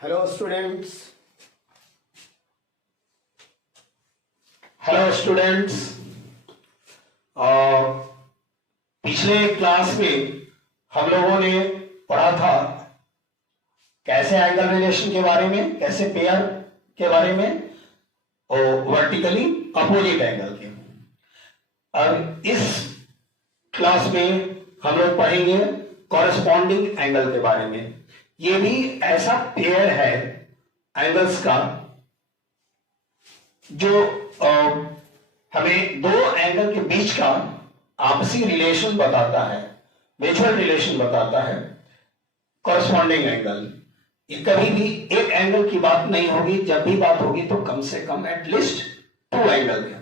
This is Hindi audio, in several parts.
Hello students. Hello students. पिछले क्लास में हम लोगों ने पढ़ा था कैसे एंगल रिलेशन के बारे में, कैसे पेयर के बारे में और वर्टिकली अपोजिट एंगल के। अब इस क्लास में हम लोग पढ़ेंगे कॉरेस्पॉन्डिंग एंगल के बारे में। ये भी ऐसा पेयर है एंगल्स का जो हमें दो एंगल के बीच का आपसी रिलेशन बताता है, म्यूचुअल रिलेशन बताता है। कॉरेस्पॉन्डिंग एंगल, ये कभी भी एक एंगल की बात नहीं होगी, जब भी बात होगी तो कम से कम एटलीस्ट टू एंगल की।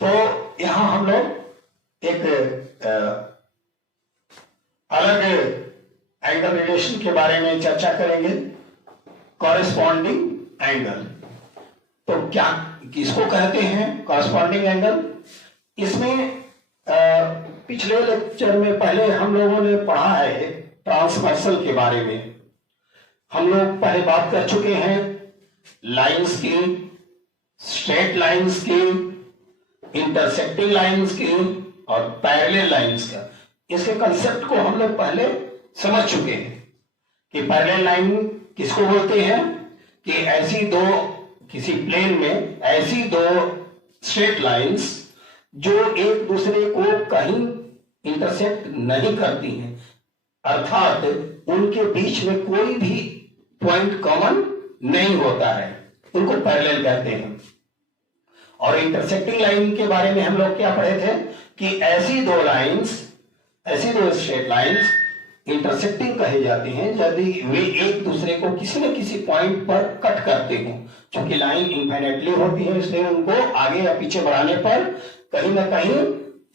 तो यहां हम लोग एक अलग एंगल रिलेशन के बारे में चर्चा करेंगे, कॉरेस्पॉन्डिंग एंगल। तो क्या किसको कहते हैं कॉरेस्पॉन्डिंग एंगल? इसमें पिछले लेक्चर में पहले हम लोगों ने पढ़ा है ट्रांसवर्सल के बारे में। हम लोग पहले बात कर चुके हैं लाइंस की, स्ट्रेट लाइंस की, इंटरसेक्टिंग लाइंस की और पैरेलल लाइंस का। इसके कंसेप्ट को हम लोग पहले समझ चुके हैं कि पैरेलल लाइन किसको बोलते हैं कि ऐसी दो, किसी प्लेन में ऐसी दो स्ट्रेट लाइंस जो एक दूसरे को कहीं इंटरसेक्ट नहीं करती हैं, अर्थात उनके बीच में कोई भी पॉइंट कॉमन नहीं होता है, उनको पैरेलल कहते हैं। और इंटरसेक्टिंग लाइन के बारे में हम लोग क्या पढ़े थे कि ऐसी दो लाइंस, ऐसी दो स्ट्रेट लाइंस इंटरसेक्टिंग कहे जाते हैं यदि वे एक दूसरे को किसी न किसी पॉइंट पर कट करते हो। क्योंकि लाइन इनफाइनाइटली होती है, इसलिए उनको आगे या पीछे बढ़ाने पर कहीं ना कहीं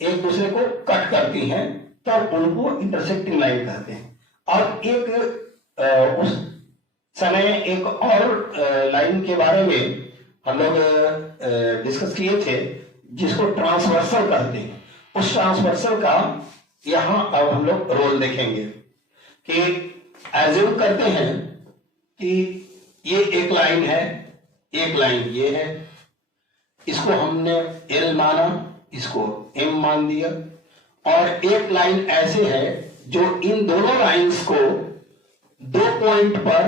एक दूसरे को कट करती हैं, तब उनको इंटरसेक्टिंग लाइन कहते हैं। और एक उस समय एक और लाइन के बारे में हम लोग डिस्कस किए थे जिसको ट्रांसवर्सल कहते हैं। उस ट्रांसवर्सल का यहां अब हम लोग रोल देखेंगे कि एज्यूम करते हैं कि ये एक लाइन है, एक लाइन ये है, इसको हमने L माना, इसको M मान दिया, और एक लाइन ऐसे है जो इन दोनों लाइंस को दो पॉइंट पर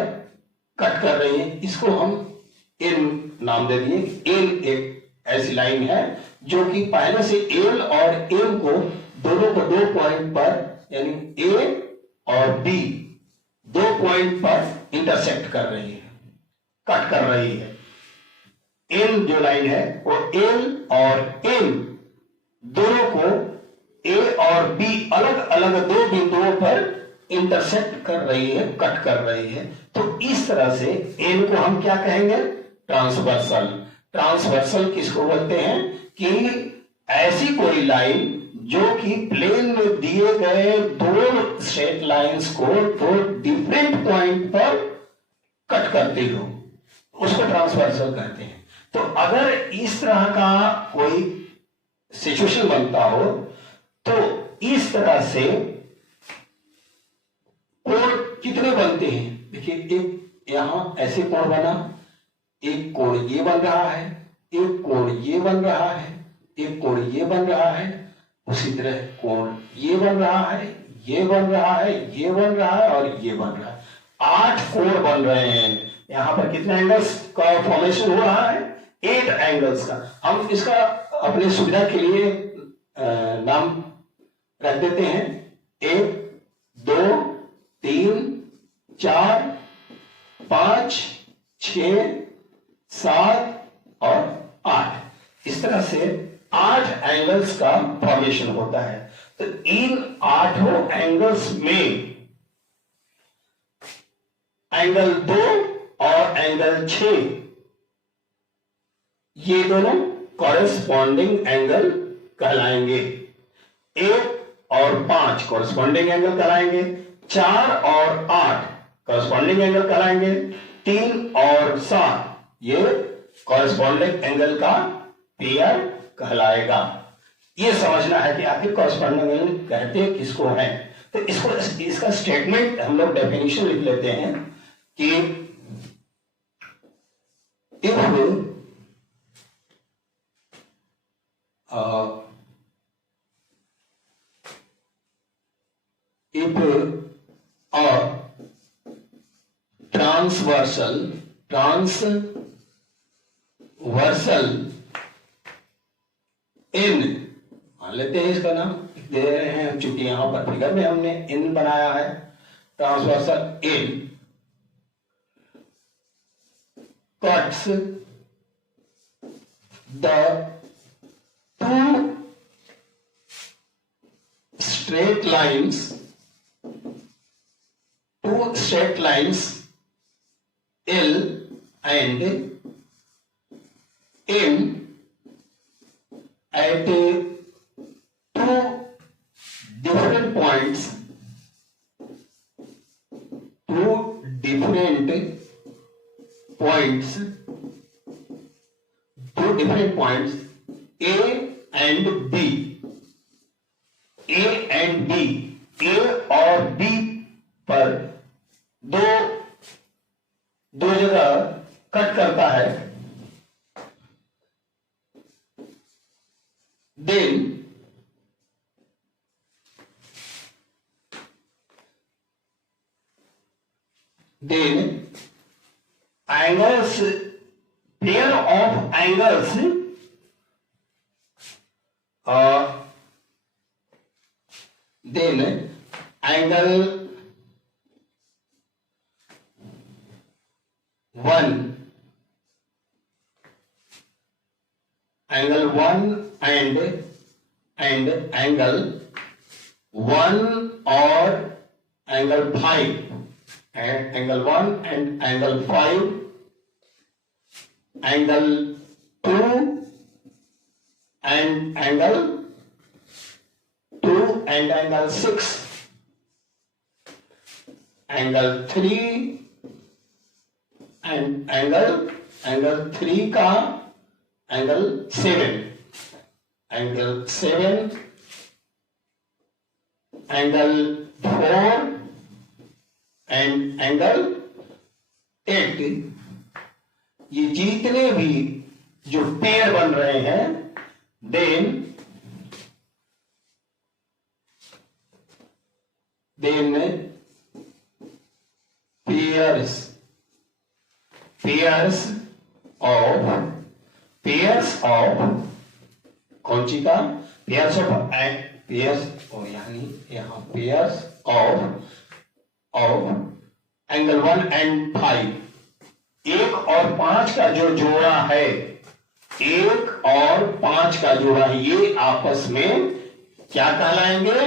कट कर रही है, इसको हम N नाम दे दिए। L एक ऐसी लाइन है जो कि पहले से L और M को दोनों को दो पॉइंट पर, यानी A और B दो पॉइंट पर इंटरसेक्ट कर रही है, कट कर रही है। N जो लाइन है वो L और M दोनों को A और B अलग अलग दो बिंदुओं पर इंटरसेक्ट कर रही है, कट कर रही है। तो इस तरह से N को हम क्या कहेंगे? ट्रांसवर्सल। ट्रांसवर्सल किसको बोलते हैं कि ऐसी कोई लाइन जो कि प्लेन में दिए गए दो स्ट्रेट लाइंस को दो डिफरेंट पॉइंट पर कट करती हो, उसको ट्रांसवर्सल कहते हैं। तो अगर इस तरह का कोई सिचुएशन बनता हो तो इस तरह से कोण कितने बनते हैं? देखिए, एक यहां ऐसे कोण बना, एक कोण ये बन रहा है, एक कोण ये बन रहा है, एक कोण ये बन रहा है, उसी तरह कोण ये बन रहा है, ये बन रहा है, ये बन रहा है और ये बन रहा है। 8 कोण बन रहे हैं। यहां पर कितने एंगल्स का फॉर्मेशन हो रहा है? 8 एंगल्स का। हम इसका अपने सुविधा के लिए नाम रख देते हैं 1, 2, 3, 4, 5, 6, 7 और 8। इस तरह से 8 एंगल्स का फॉर्मेशन होता है। तो इन 8 एंगल्स में एंगल 2 और एंगल 6 ये दोनों कॉरेस्पॉन्डिंग एंगल कहलाएंगे। 1 और 5 कॉरेस्पॉन्डिंग एंगल कहलाएंगे, 4 और 8 कॉरेस्पॉन्डिंग एंगल कहलाएंगे, 3 और 7 ये कॉरेस्पॉन्डिंग एंगल का पेयर कहलाएगा। ये समझना है कि आखिर कॉरेस्पॉन्डिंग एंगल कहते किसको हैं। तो इसको, इसका स्टेटमेंट हम लोग डेफिनेशन लिख लेते हैं कि if a transversal in, मान लेते हैं इसका नाम दे रहे हैं हम, चूंकि यहां पर फिगर में हमने इन बनाया है, transversal in cuts the two straight lines L and M at two different points, A and B, A और B पर दो जगह कट करता है, then angles, pair of angles then angle 1 and angle 1 or angle 5 and angle 1 and angle 5, angle 2 and angle 2 and angle 6, angle 3 and angle 3 का angle 7, angle 7, angle 4 and angle 8, ये जितने भी जो पेयर बन रहे हैं, then pairs of कौन सी का pairs of angle 1 and 5, 1 और 5 का जो जोड़ा है, 1 और 5 का जोड़ा है, ये आपस में क्या कहलाएंगे?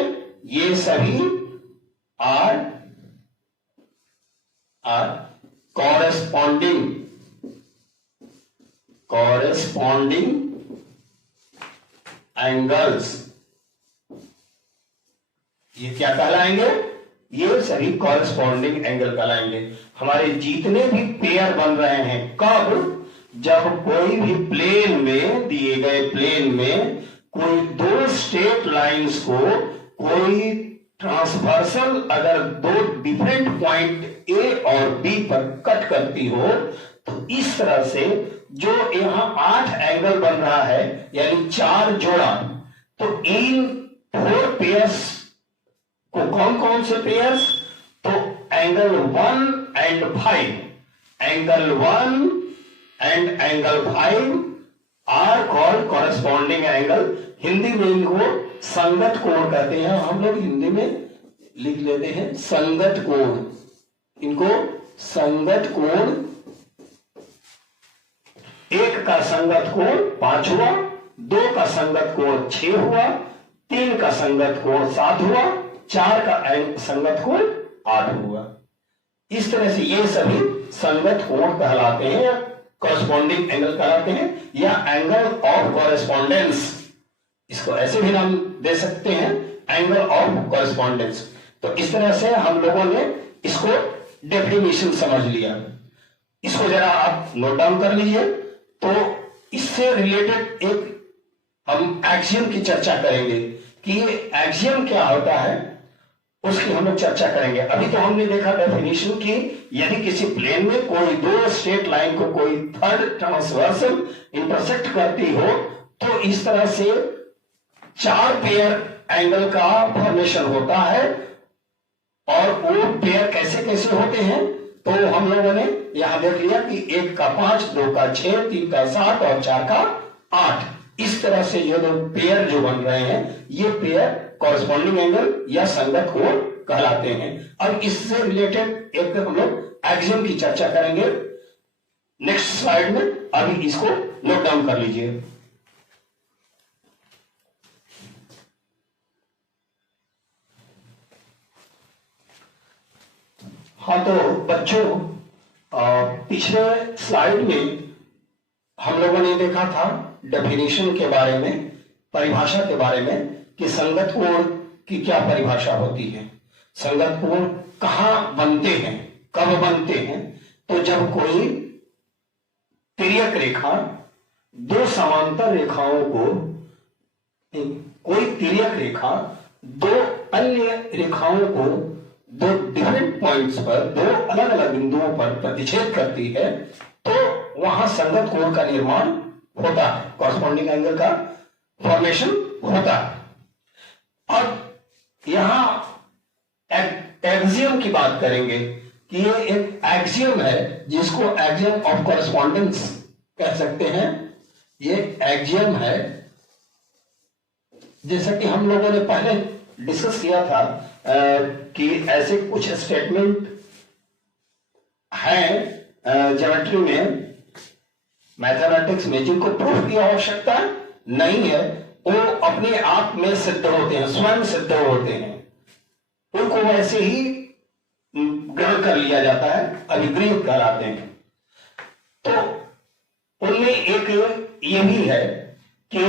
ये सभी आर corresponding angles, ये क्या कहलाएंगे? ये सभी कॉरेस्पॉन्डिंग एंगल कहलाएंगे। हमारे जितने भी पेयर बन रहे हैं, कब? जब कोई भी प्लेन में, दिए गए प्लेन में कोई दो स्ट्रेट लाइंस को कोई ट्रांसवर्सल अगर दो डिफरेंट पॉइंट ए और बी पर कट करती हो, तो इस तरह से जो यहां 8 एंगल बन रहा है, यानी 4 जोड़ा, तो इन 4 पेयर्स को कौन कौन से पेयर्स? तो angle 1 and 5, angle 1 and angle 5 are called corresponding angle. Hindi में इनको संगत कोण कहते हैं, हम लोग हिंदी में लिख लेते हैं संगत कोण। इनको संगत कोण, एक का संगत कोण 5 हुआ, 2 का संगत कोण 6 हुआ, 3 का संगत कोण 7 हुआ, 4 का संगत कोण 8 हुआ। इस तरह से ये सभी संगत कोण कहलाते हैं, कॉरेस्पॉन्डिंग एंगल कहलाते हैं, या एंगल ऑफ कॉरेस्पॉन्डेंस, इसको ऐसे भी नाम दे सकते हैं, एंगल ऑफ कॉरेस्पॉन्डेंस। तो इस तरह से हम लोगों ने इसको डेफिनेशन समझ लिया। इसको जरा आप नोट डाउन कर लीजिए। तो इससे रिलेटेड एक हम एक्सियम की चर्चा करेंगे कि ये एक्सियम क्या होता है। उसकी हम लोग चर्चा करेंगे। अभी तो हमने देखा डेफिनेशन की, यदि किसी प्लेन में कोई दो स्ट्रेट लाइन को कोई थर्ड ट्रांसवर्सल इंटरसेक्ट करती हो तो इस तरह से चार पेयर एंगल का फॉर्मेशन होता है। और वो पेयर कैसे कैसे होते हैं तो हम लोगों ने यहां देख लिया कि एक का 5, दो का 6, तीन का 7 और चार का 8। इस तरह से जो पेयर जो बन रहे हैं ये पेयर कॉरेस्पॉन्डिंग एंगल या संगत कोण कहलाते हैं। अब इससे रिलेटेड एक हम लोग एक्सियम की चर्चा करेंगे नेक्स्ट स्लाइड में। अभी इसको नोट डाउन कर लीजिए। हाँ तो बच्चों, पिछले स्लाइड में हम लोगों ने देखा था डेफिनेशन के बारे में, परिभाषा के बारे में कि संगत कोण की क्या परिभाषा होती है, संगत कोण कहां बनते हैं, कब बनते हैं। तो जब कोई तिर्यक रेखा दो समांतर रेखाओं को, कोई तिर्यक रेखा दो अन्य रेखाओं को दो डिफरेंट पॉइंट्स पर, दो अलग अलग बिंदुओं पर प्रतिच्छेद करती है तो वहां संगत कोण का निर्माण होता है, कॉरेस्पॉन्डिंग एंगल का फॉर्मेशन होता है। अब यहां एक्सियम की बात करेंगे कि ये एक एक्सियम है जिसको एक्सियम ऑफ कॉरेस्पॉन्डेंस कह सकते हैं। ये एक्सियम है, जैसा कि हम लोगों ने पहले डिस्कस किया था कि ऐसे कुछ स्टेटमेंट हैं ज्योमेट्री में, मैथमेटिक्स में, जिनको प्रूफ की आवश्यकता नहीं है, वो अपने आप में सिद्ध होते हैं, स्वयं सिद्ध होते हैं, उनको वैसे ही ग्रहण कर लिया जाता है, अभिगृहित कहलाते हैं। तो उनमें एक ये भी है कि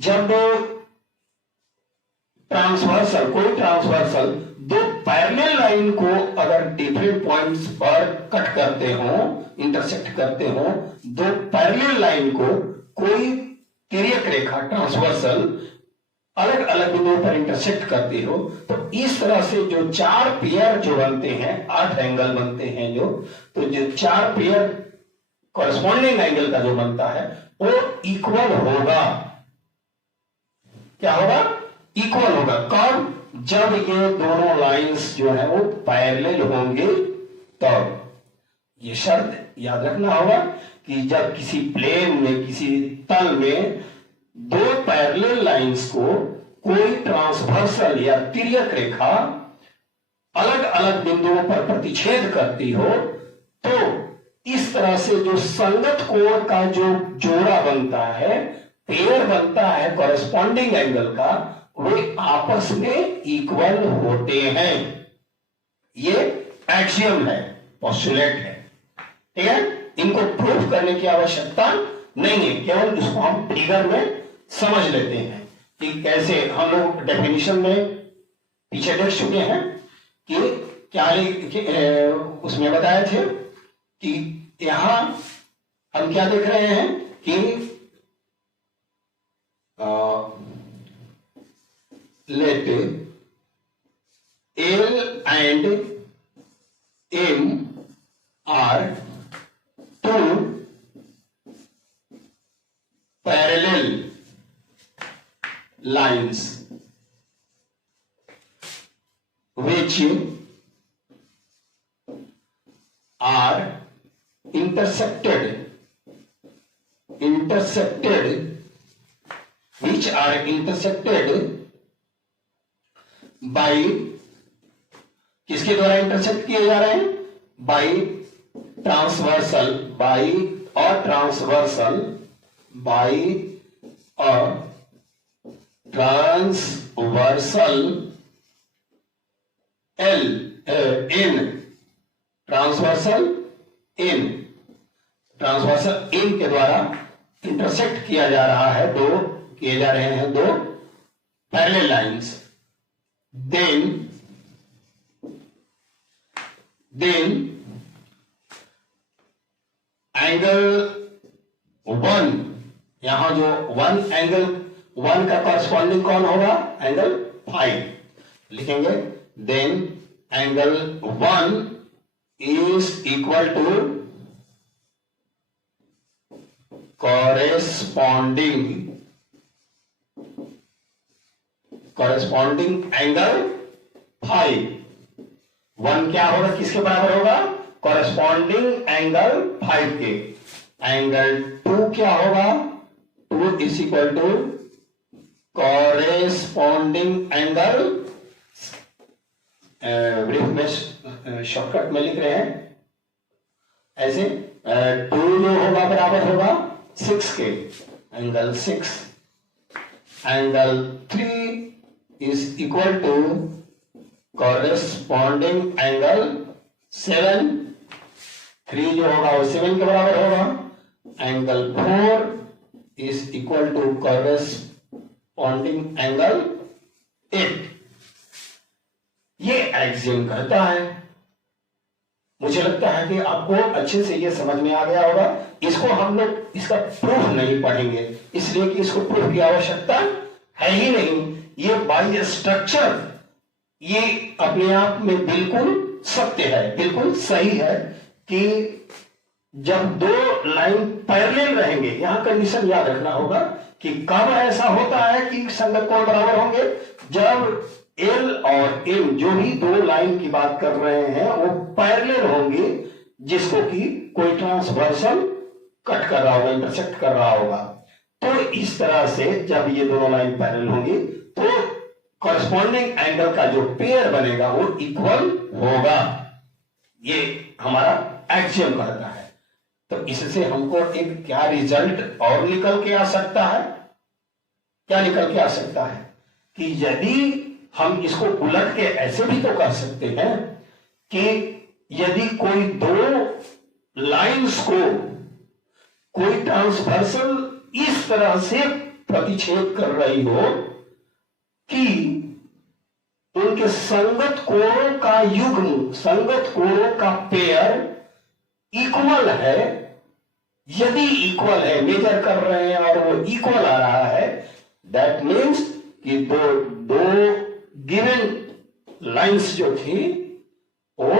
जब ट्रांसवर्सल, कोई ट्रांसवर्सल दो पैरेलल लाइन को अगर डिफरेंट पॉइंट्स पर कट करते हो, इंटरसेक्ट करते हो, दो पैरेलल लाइन को कोई तिर्यक रेखा ट्रांसवर्सल अलग अलग बिंदुओं पर इंटरसेक्ट करती हो तो इस तरह से जो चार पेयर जो बनते हैं, 8 एंगल बनते हैं तो जो चार पेयर कॉरेस्पॉन्डिंग एंगल का जो बनता है वो इक्वल होगा। क्या होगा? इक्वल होगा। कब? जब ये दोनों लाइंस जो है वो पैरेलल होंगे तब। ये शर्त याद रखना होगा कि जब किसी प्लेन में, किसी तल में दो पैरेलल लाइंस को कोई ट्रांसवर्सल या तिर्यक रेखा अलग अलग बिंदुओं पर प्रतिच्छेद करती हो तो इस तरह से जो संगत कोण का जो जोड़ा बनता है, पेयर बनता है कॉरेस्पॉन्डिंग एंगल का, वे आपस में इक्वल होते हैं। ये एक्सियम है, पोस्टुलेट है, ठीक है। इनको प्रूफ करने की आवश्यकता नहीं है, केवल इसको हम फिगर में समझ लेते हैं कि कैसे। हम लोग डेफिनेशन में पीछे देख चुके हैं कि क्या उसमें बताए थे कि यहां हम क्या देख रहे हैं कि let L and M are two parallel lines which are intersected by, किसके द्वारा इंटरसेक्ट किए जा रहे हैं? बाई ट्रांसवर्सल, बाई और ट्रांसवर्सल, बाई और ट्रांसवर्सल एल इन, ट्रांसवर्सल इन, ट्रांसवर्सल इन के द्वारा इंटरसेक्ट किया जा रहा है, किए जा रहे हैं दो पैरेलल लाइंस। then एंगल 1, यहां जो 1 एंगल 1 का कॉरेस्पॉन्डिंग कौन होगा? एंगल 5 लिखेंगे। then angle 1 is equal to corresponding angle 5। 1 क्या होगा, किसके बराबर होगा, corresponding angle 5 के। एंगल 2 क्या होगा, 2 is equal to corresponding angle, brief में शॉर्टकट में लिख रहे हैं ऐसे, 2 जो होगा बराबर होगा 6 के, angle 6। Angle 3 is equal to corresponding angle 7। 3 जो होगा वो 7 के बराबर होगा। Angle 4 is equal to corresponding angle 8। ये एक्सियम कहता है। मुझे लगता है कि आपको अच्छे से ये समझ में आ गया होगा। इसको हम लोग इसका प्रूफ नहीं पढ़ेंगे, इसलिए कि इसको प्रूफ की आवश्यकता है ही नहीं। ये बाय स्ट्रक्चर ये अपने आप में बिल्कुल सत्य है, बिल्कुल सही है कि जब दो लाइन पैरेलल रहेंगे, यहां कंडीशन याद रखना होगा कि कब ऐसा होता है कि संगत कोण बराबर होंगे, जब एल और एम जो भी दो लाइन की बात कर रहे हैं वो पैरेलल होंगे, जिसको कि कोई ट्रांसवर्सल कट कर रहा होगा, इंटरसेक्ट कर रहा होगा। तो इस तरह से जब ये दोनों लाइन पैरेलल होंगी तो कॉरेस्पॉन्डिंग एंगल का जो पेयर बनेगा वो इक्वल होगा। ये हमारा एक्सियम कहता है। तो इससे हमको एक क्या रिजल्ट और निकल के आ सकता है, क्या निकल के आ सकता है कि यदि हम इसको उलट के ऐसे भी तो कर सकते हैं कि यदि कोई दो लाइंस को कोई ट्रांसवर्सल इस तरह से प्रतिच्छेद कर रही हो कि उनके संगत कोणों का युग्म, संगत कोणों का पेयर इक्वल है। यदि इक्वल है, मेजर कर रहे हैं और वो इक्वल आ रहा है, दैट मीन्स कि दो गिवन लाइंस जो थी वो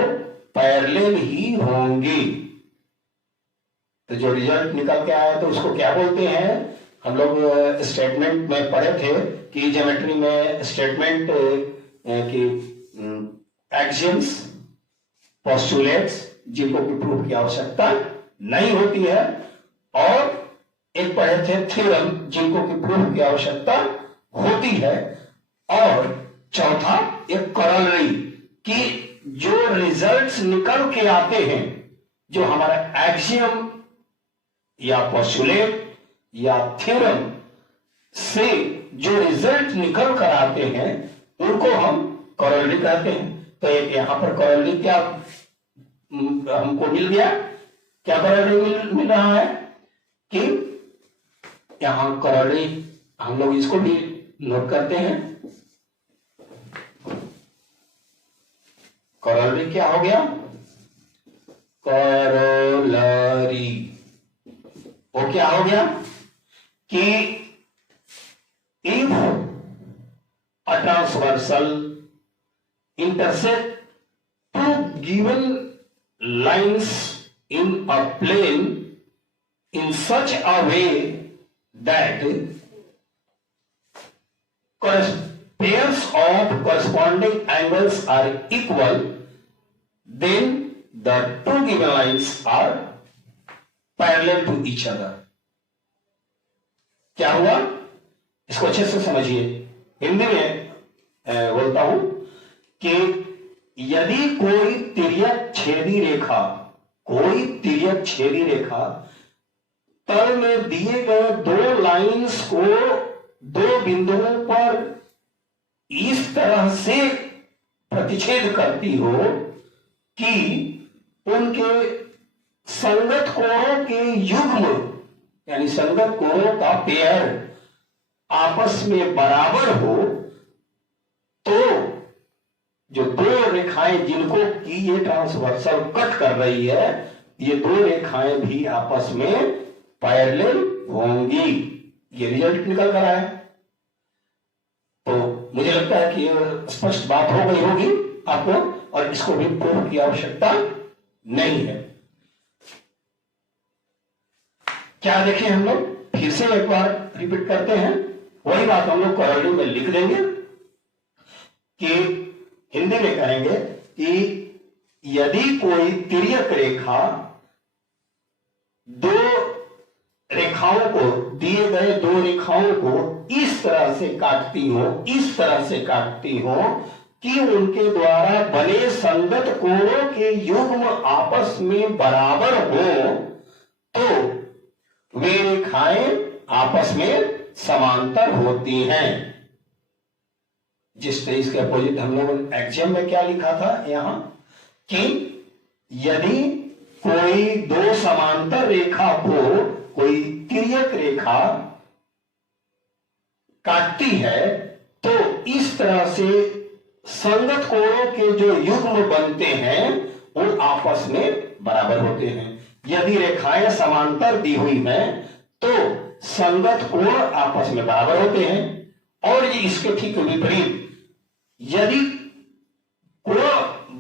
पैरेलल ही होंगी। तो जो रिजल्ट निकल के आया तो उसको क्या बोलते हैं, हम लोग स्टेटमेंट में पढ़े थे कि ज्योमेट्री में स्टेटमेंट की एक्सियम्स, पोस्टुलेट्स जिनको कि प्रूफ की आवश्यकता नहीं होती है, और एक पढ़े थे थ्योरम जिनको कि प्रूफ की आवश्यकता होती है, और चौथा एक कॉरोलरी कि जो रिजल्ट्स निकल के आते हैं, जो हमारा एक्सियम या पोस्टुलेट या थ्योरम से जो रिजल्ट निकल कर आते हैं उनको हम कॉरोलरी कहते हैं। तो एक यहां पर कॉरोलरी क्या हमको मिल गया, क्या कॉरोलरी मिल रहा है कि यहां कॉरोलरी हम लोग इसको भी नोट करते हैं। कॉरोलरी क्या हो गया, कॉरोलरी वो क्या हो गया कि if a transversal intersect two given lines in a plane in such a way that pairs of corresponding angles are equal, then the two given lines are parallel to each other। क्या हुआ, इसको अच्छे से समझिए। हिंदी में बोलता हूं कि यदि कोई तिर्यक छेदी रेखा, कोई तिर्यक छेदी रेखा तल में दिए गए दो लाइंस को दो बिंदुओं पर इस तरह से प्रतिच्छेद करती हो कि उनके संगत कोणों के युग्म यानी संगत कोणों का पेयर आपस में बराबर हो, तो जो दो रेखाएं जिनको कि ये ट्रांसवर्सल कट कर रही है, ये दो रेखाएं भी आपस में पैरेलल होंगी। ये रिजल्ट निकल कर आया। तो मुझे लगता है कि ये स्पष्ट बात हो गई होगी। आपको, और इसको भी प्रूफ की आवश्यकता नहीं है। क्या देखें हम लोग, फिर से एक बार रिपीट करते हैं, वही बात हम लोग कॉरली में लिख देंगे कि हिंदी में कहेंगे कि यदि कोई तिर्यक रेखा दो रेखाओं को, दिए गए दो रेखाओं को इस तरह से काटती हो, इस तरह से काटती हो कि उनके द्वारा बने संगत कोणों के युग्म आपस में बराबर हो, तो वे रेखाएं आपस में समांतर होती हैं। जिस तरह इसके अपोजिट हम लोगों ने एक्सियम में क्या लिखा था यहां कि यदि कोई दो समांतर रेखा को कोई तिर्यक रेखा काटती है तो इस तरह से संगत कोणों के जो युग्म बनते हैं वो आपस में बराबर होते हैं। यदि रेखाएं समांतर दी हुई हैं तो संगत कोण आपस में बराबर होते हैं। और ये इसके ठीक विपरीत, यदि कोण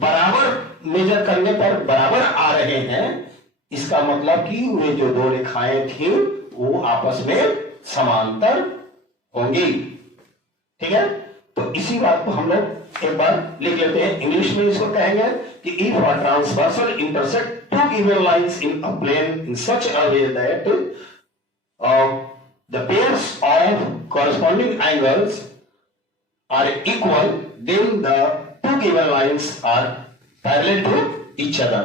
बराबर मेजर करने पर बराबर आ रहे हैं, इसका मतलब कि वे जो दो रेखाएं थी वो आपस में समांतर होंगी। ठीक है, तो इसी बात को हम लोग एक बार लिख लेते हैं। इंग्लिश में इसको कहेंगे कि if a transversal intersect two given lines in a plane in such a way that the pairs of corresponding angles are equal, then the two given lines are parallel to each other.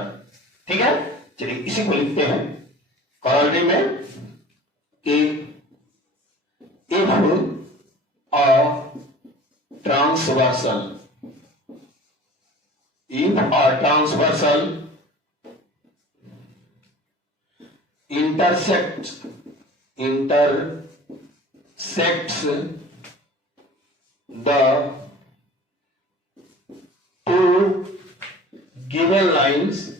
ठीक है, चलिए इसी को लिखते हैं कॉरली में कि if a transversal, if a transversal intersects the two given lines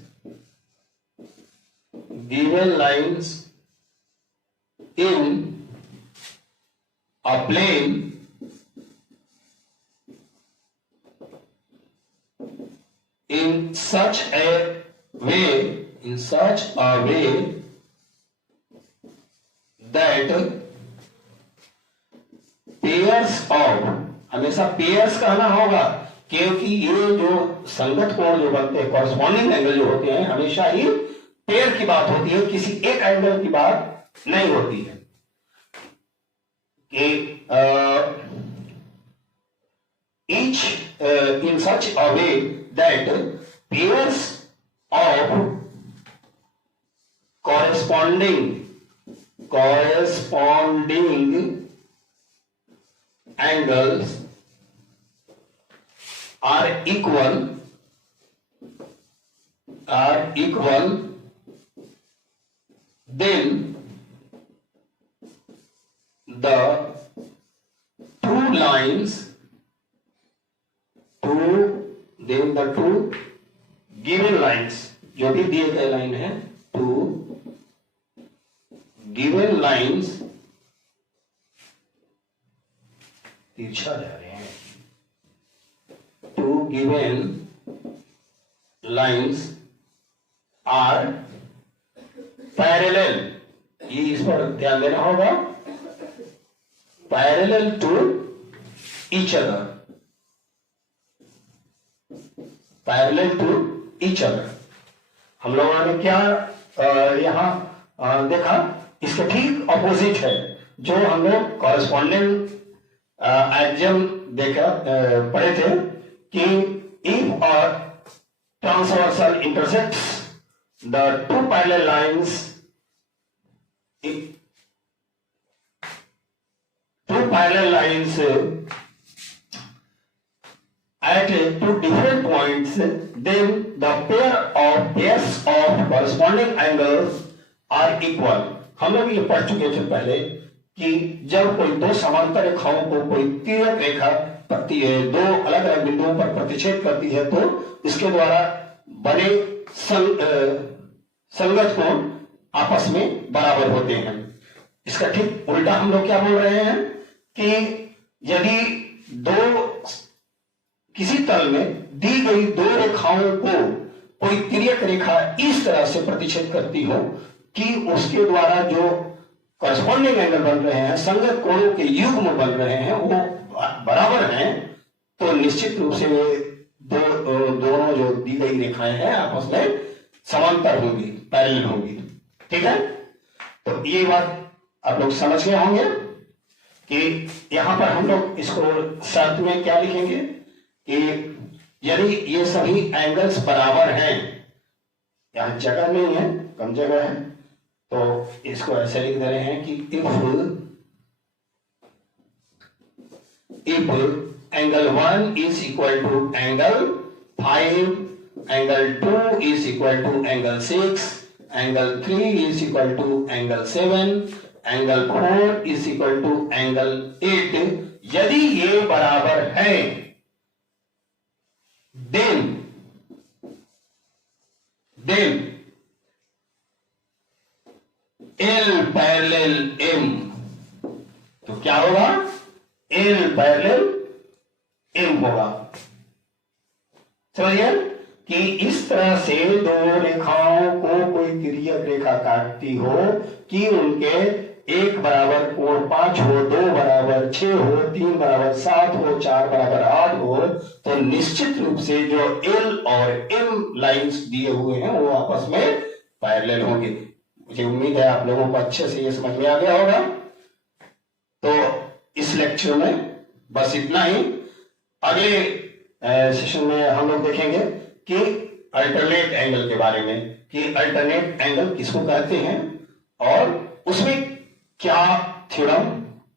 in a plane in such a way that pairs of, हमेशा पेयर्स कहना होगा क्योंकि ये जो संगत कोण जो बनते हैं, कॉरेस्पॉन्डिंग एंगल जो होते हैं, हमेशा ही पेयर की बात होती है, किसी एक एंगल की बात नहीं होती है। कि each in such a way that pairs of corresponding angles are equal, then the two given lines, जो भी दिए गए लाइन है, two given lines तिरछा जा रहे हैं, two given lines are parallel, ये इस पर ध्यान देना होगा, parallel to each other, parallel to each other. हम लोगों ने क्या यहां देखा, इसके ठीक ऑपोजिट है जो हम लोग कॉरेस्पॉन्डिंग एक्सियम देखा पढ़े थे कि if a transversal intersects the two parallel lines, at two different points, then the pairs of corresponding angles are equal। हम लोग ये पढ़ चुके थे पहले कि जब कोई दो समांतर रेखाओं को कोई तिर्यक रेखा दो अलग अलग बिंदुओं पर प्रतिच्छेद करती है तो इसके द्वारा बने संगत कोण आपस में बराबर होते हैं। इसका ठीक उल्टा हम लोग क्या बोल रहे हैं कि यदि दो किसी तल में दी गई दो रेखाओं को कोई तिर्यक रेखा इस तरह से प्रतिच्छेद करती हो कि उसके द्वारा जो करस्पॉन्डिंग एंगल बन रहे हैं, संगत कोणों के युग्म बन रहे हैं, वो बराबर हैं, तो निश्चित रूप से वे दोनों जो दी गई रेखाएं हैं आपस में समांतर होंगी, पैरेलल होंगी। ठीक है, तो ये बात आप लोग समझ गए होंगे कि यहां पर हम लोग इसको शर्त में क्या लिखेंगे कि यदि ये सभी एंगल्स बराबर हैं, यहां जगह नहीं है, कम जगह है, तो इसको ऐसे लिख दे रहे हैं कि if angle 1 is equal to angle 5, angle 2 is equal to angle 6, angle 3 is equal to angle 7, angle 4 is equal to angle 8, यदि ये बराबर है देन L पैरेलल M, तो क्या होगा? L पैरेलल M होगा। समझिए कि इस तरह से दो रेखाओं को कोई तिर्यक रेखा काटती हो कि उनके एक बराबर कोण 5 हो, 2 बराबर 6 हो, 3 बराबर 7 हो, 4 बराबर 8 हो, तो निश्चित रूप से जो L और M लाइंस दिए हुए हैं वो आपस में पैरेलल होंगे। मुझे उम्मीद है आप लोगों को अच्छे से ये समझ में आ गया होगा। तो इस लेक्चर में बस इतना ही। अगले सेशन में हम लोग देखेंगे कि अल्टरनेट एंगल के बारे में, कि अल्टरनेट एंगल किसको कहते हैं और उसमें क्या थ्योरम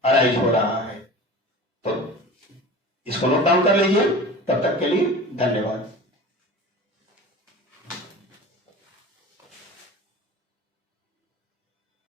अराइज हो रहा है। तो इसको नोट डाउन कर लीजिए। तब तक के लिए धन्यवाद।